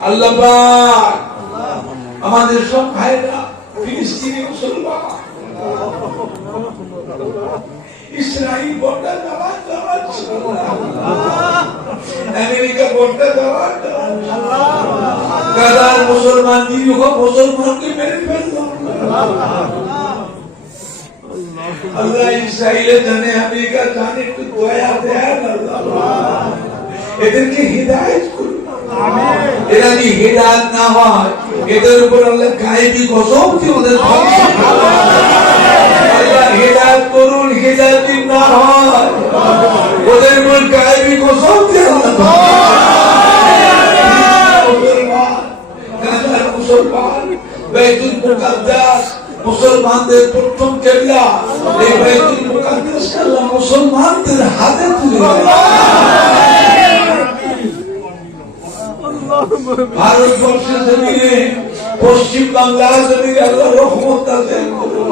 আল্লাহ পাক আমাদের সব ভাইরা ফিলিস্তিনি মুসলমান ইসরায়েল বর্ডার দাওয়াত আমেরিকা বর্ডার দাওয়াত গাজার মুসলমান নিরীহ মুসলমানকে মেরে ফেললো আল্লাহ ইসরায়েলের জানে আমেরিকা জানে একটু দয়া দেন আল্লাহ এদেরকে হিদায়াত করুন এরা যদি হিদায়াত না হয় এদের উপর আল্লাহ গায়েবী কসম দিয়ে ওদের আল্লাহ হিদায়াত করুন হিদায়াত না হয় ওদের উপর গায়েবী কসম দিয়ে মুসলমান বাইতুল মুকাদ্দাস মুসলমানদের প্রথম কেবলা এই বাইতুল মুকাদ্দাস আল্লাহ মুসলমানদের হাতে তুলে ভারতবর্ষের জমিনে পশ্চিম বাংলার জমিনে আল্লাহ রহমত দান করুন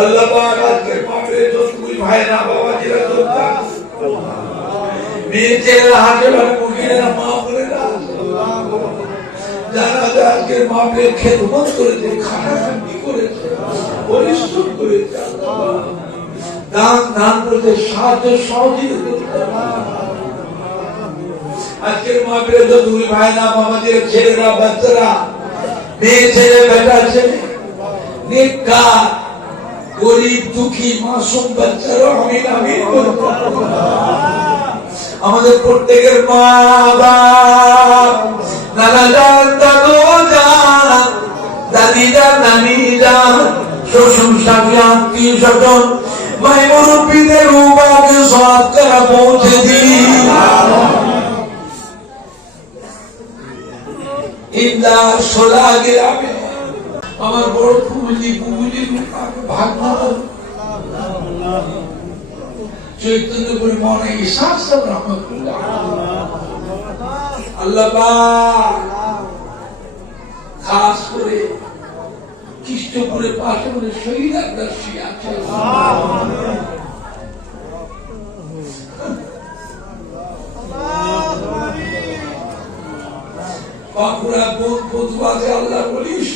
আল্লাহ পাক আজকে পাপের যতগুলি ভাইরা বাবাজিরা যোদ্ধা মেয়ে ছেলেরা হাটেরা মহিলারা মা বোনেরা যারা আজকে মাপের খেদমত করেছে খাটাখাটি করেছে পরিশ্রম করেছে দান করতে সাহায্য সহযোগিতা আজকের মাহফিলে তো দুই ভাইরা বাবাদের ছেলেরা বাচ্চারা মেয়ে ছেলে বেটা ছেলে নেককার গরিব দুঃখী মাসুম বাচ্চারা আমিন আমিন আমাদের প্রত্যেকের মা বাপ নানা জান দাদু জান দাদি জান নানি জান শ্বশুর শাশুড়ি আত্মীয় স্বজন মাই মুরব্বীদের রূপাকে সওয়াব করা পৌঁছে দিন ইন্দা সোলা গ্রামে আমার বড় ফুলি ভাগ্য চৈতন্যপুরে মনে ইসাক সাহেব রহমতুল্লাহ আল্লাহ পাক খাস করে খ্রিস্টপুরে পাশে বলে শহীদ আদর্শী আছে বাঁকুড়া বোধ বধুয়াতে আল্লাহ বলিস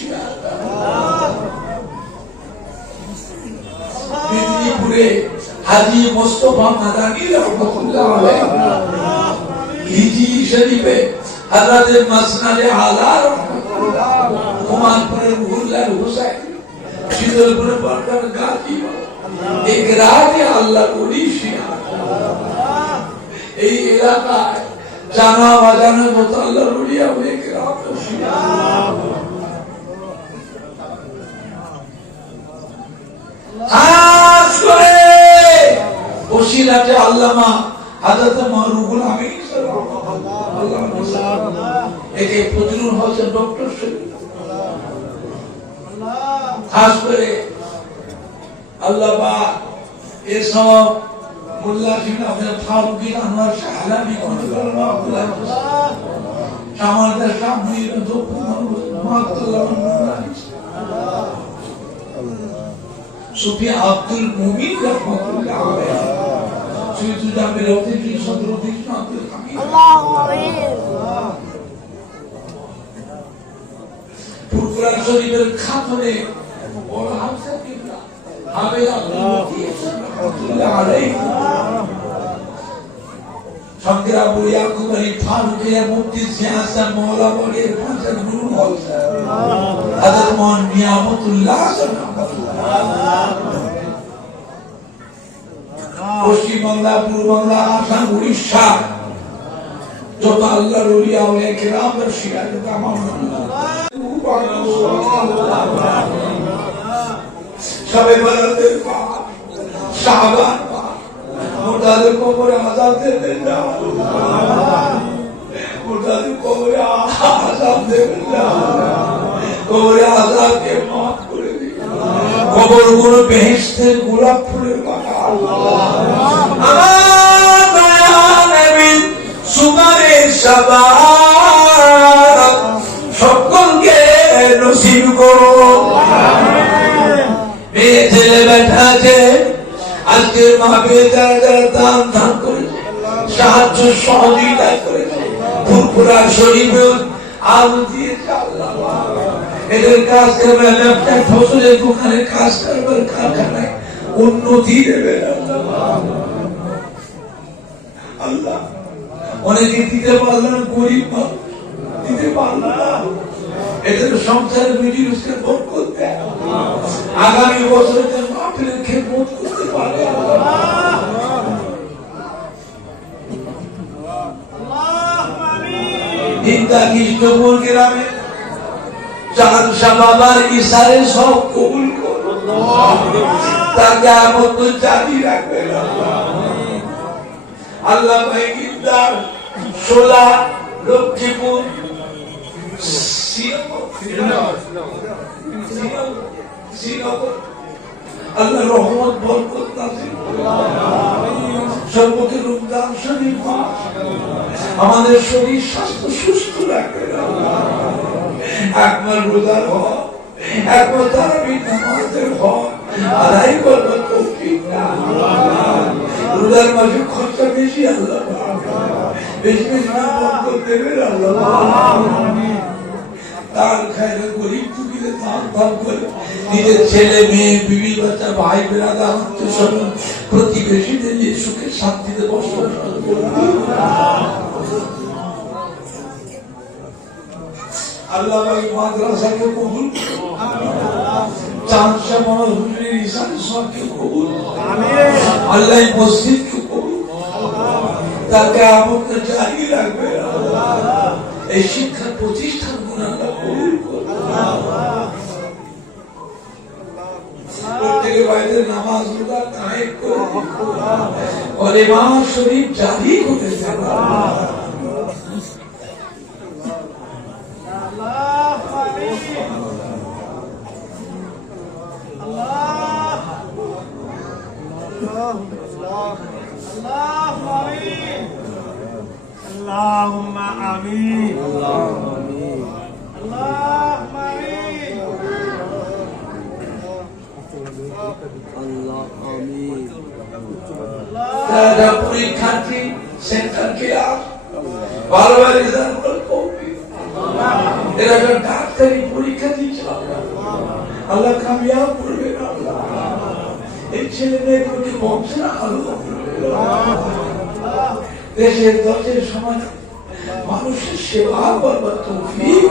মেদিনীপুরে হাজী মোস্তফা মাদানী রহমতুল্লাহ আলাইহি হিজি শরীফে হযরত মাসনাদে আলা রহমতুল্লাহ কুমারপুরের মুল্লার হুসাইন শীতলপুরের বরকত গাজী এক রাতে আল্লাহ বলিস এই এলাকায় জানা বাজানো মতো আল্লাহ রুলিয়া অনেক রাত ওসিলাতে আল্লামা হযরত মারুফুল আমিন একে ফজলুল হোসেন ডক্টর শরীফ খাস করে আল্লাহ পাক এসব মোল্লা ফিনা ফারুকি আনোয়ার শাহলামি কন্ট্রোলার আব্দুল্লাহ সামালদার সাময়িক মাতুল্লাহ সুফি আব্দুল মুমিন রহমাতুল্লাহ আলাইহি সুইতু জামিল অতিথি সদর অতিথি আব্দুল হামিদ আল্লাহু আকবার পুরকুরান শরীফের খাতনে বড় হাফসা কিবলা হাফেজ আব্দুল লতিফ রহমাতুল্লাহ আলাইহি সংগ্রাম ইয়াকুব আলী ফারুকিয়া মুফতি সিয়াসা মাওলা বলির পাঁচের নুরুল হক হযরত মান নিয়ামতুল্লাহ পশ্চিম বাংলা পূর্ব বাংলা আসাম উড়িষ্যা যত আল্লাহর ওলিয়া ওলায়ে কেরামের শিরাতে তামাম সবে বরাতের পাক শাবান পাক মুর্দাদের কবরে আযাব দেবেন না মুর্দাদের কবরে আযাব দেবেন না কবরে আযাবকে মাফ করে দিন কবরগুলো বেহেশতের গোলাপ ফুলের বাগান আমার দয়াল নবী সুমারে শাবাত সকলকে নসিব করুন মেয়ে ছেলে বেটা আছে আজকের মাহফিলে যারা যারা দান করেছে সাহায্য সহযোগিতা করেছে, ফুরফুরা শরীফেও আলো দিয়েছে আল্লাহ। এদের কাজ করবে ল্যাপটপ ফসলের দোকানে কাজ করবার কারখানায় উন্নতি দেবে আল্লাহ। অনেকে দিতে পারলাম, গরিব মানুষ দিতে পারলাম, এদের সংসার বিজনেসকে ভোগ করতে আগামী বছরে মাঠের খেদমত করতে পারে। কৃষ্ণপুর গ্রামে চাঁদ শাহ বাবার ইশারে সব কবুল করুন, তাকে আমন্ত্র জারি রাখবেন আল্লাহ। ভাই গিরদার, সোলা, লক্ষ্মীপুর, শ্রীনগর, আল্লাহ রহমত বরকত নাযিল সর্বকে রমজান শরীফ মাস আমাদের শরীর স্বাস্থ্য সুস্থ রাখবে। একবার রোজার হক, একবার তারাবির নামাজের হক আদায় করবার তৌফিক দান। রোজার মাসে খরচা বেশি, আল্লাহ বেশি বেশি বরকত দেবেন আল্লাহ। তার খায়রে গরিব দুঃখীরে দান দান করে নিজের ছেলে মেয়ে বিবি বাচ্চা ভাই বেরাদা আত্মীয়স্বজন প্রতিবেশীদের নিয়ে সুখে শান্তিতে বসবাস করুন আল্লাহ। মাদ্রাসাকে কবুল করুন, চাঁদ শাহ বাবা হুজুরের ইশারে সবকে কবুল আল্লাহ, মসজিদকে কবুল, তাকে আমন্ত্র জারি রাখবে আল্লাহ। এই শিক্ষা প্রতিষ্ঠান আল্লাহ কবুল করুন। প্রত্যেকে বাইরে নামাজ রোজা কায়েম করে কলেমা শরীফ জারি করে দেন اللهم آمين اللهم آمين اللهم آمين তারা পরীক্ষার্থী সেন্টার ক্লাস বারবার রেজাল্ট করবে, এরা ডাক্তারি পরীক্ষা দিচ্ছে আল্লাহ কামিয়াব করবে আল্লাহ। এই ছেলে মেয়েগুলোকে বংশের আলো করবে, দেশের দশের সমাজ মানুষের সেবা করবার তৌফিক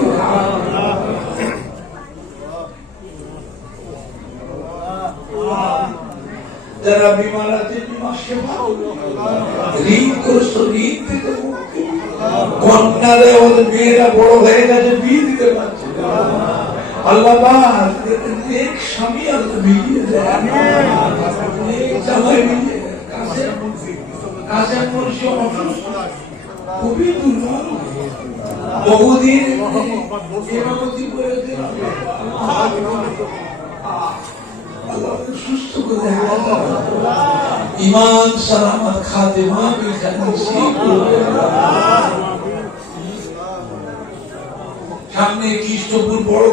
যারা বিমার আছে বিমার সেবা, ঋণগ্রস্ত ঋণ থেকে মুক্তি, কন্যারা ওদের মেয়েরা বড় হয়ে গেছে বিয়ে দিতে পারছে আল্লাহ, নেক স্বামী আল্লাহ মিলিয়ে দেয়, নেক জামাই মিলিয়ে দেয়। কাশেম মুন্সি অসুস্থ, খুবই দুর্বল, বহুদিন ইমামতি করেছেন, আল্লাহ সুস্থ করে ইমান সালামত খাতেমা সামনে কৃষ্ণপুর বড়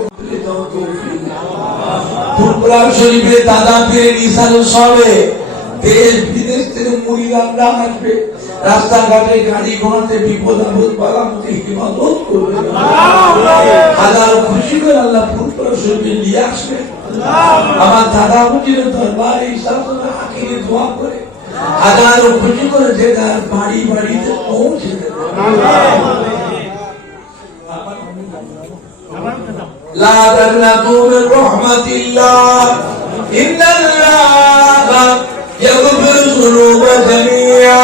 ফুরফুরা শরীফে দাদা পীরের ইশারে সবে দেশ বিদেশ থেকে মুরিদানরা আসবে, রাস্তাঘাটে গাড়ি ঘোড়াতে বিপদ আপদ বালামতে হিফাজত করবে, হাজারো খুশি করে আল্লাহ ফুরফুরা শরীফে নিয়ে আসবে। আমার দাদা হুজুরের দরবারে ইসলামে আখিরে দোয়া করে হাজারো খুশি করে যে তার বাড়ি বাড়িতে পৌঁছে দেবে। লা তাকনাতু মির রাহমাতিল্লাহ ইন্নাল্লাহা ইয়াগফিরু যুনুবা জামিআ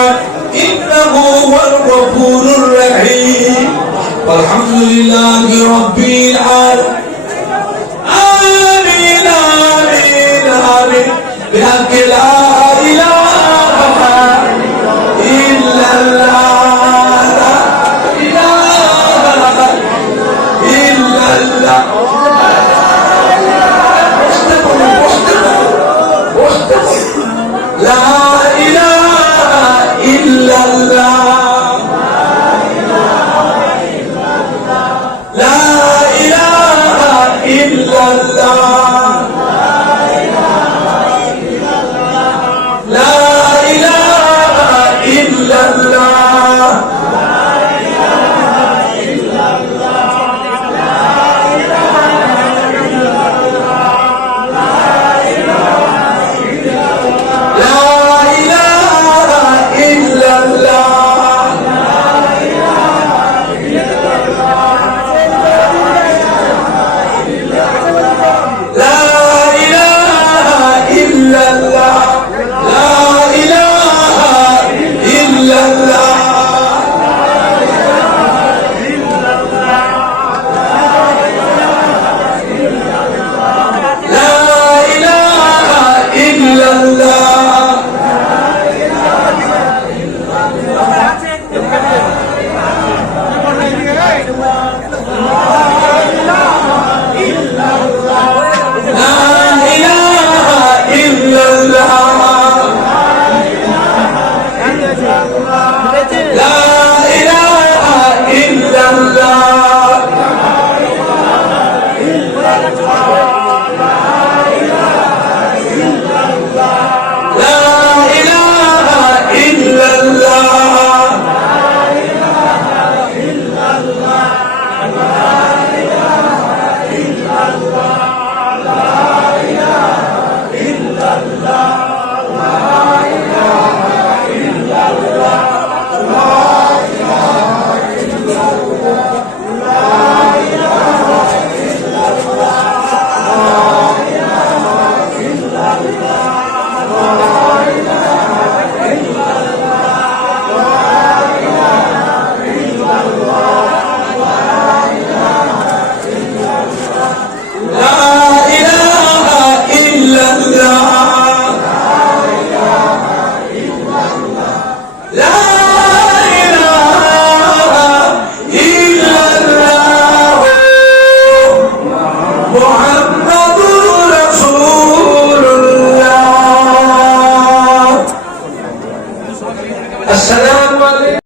ইন্নাহু হুয়াল গফুরুর রহিম আলহামদুলিল্লাহি রাব্বিল আলামিন আমিন আমিন আমিন বিহাক্কি লা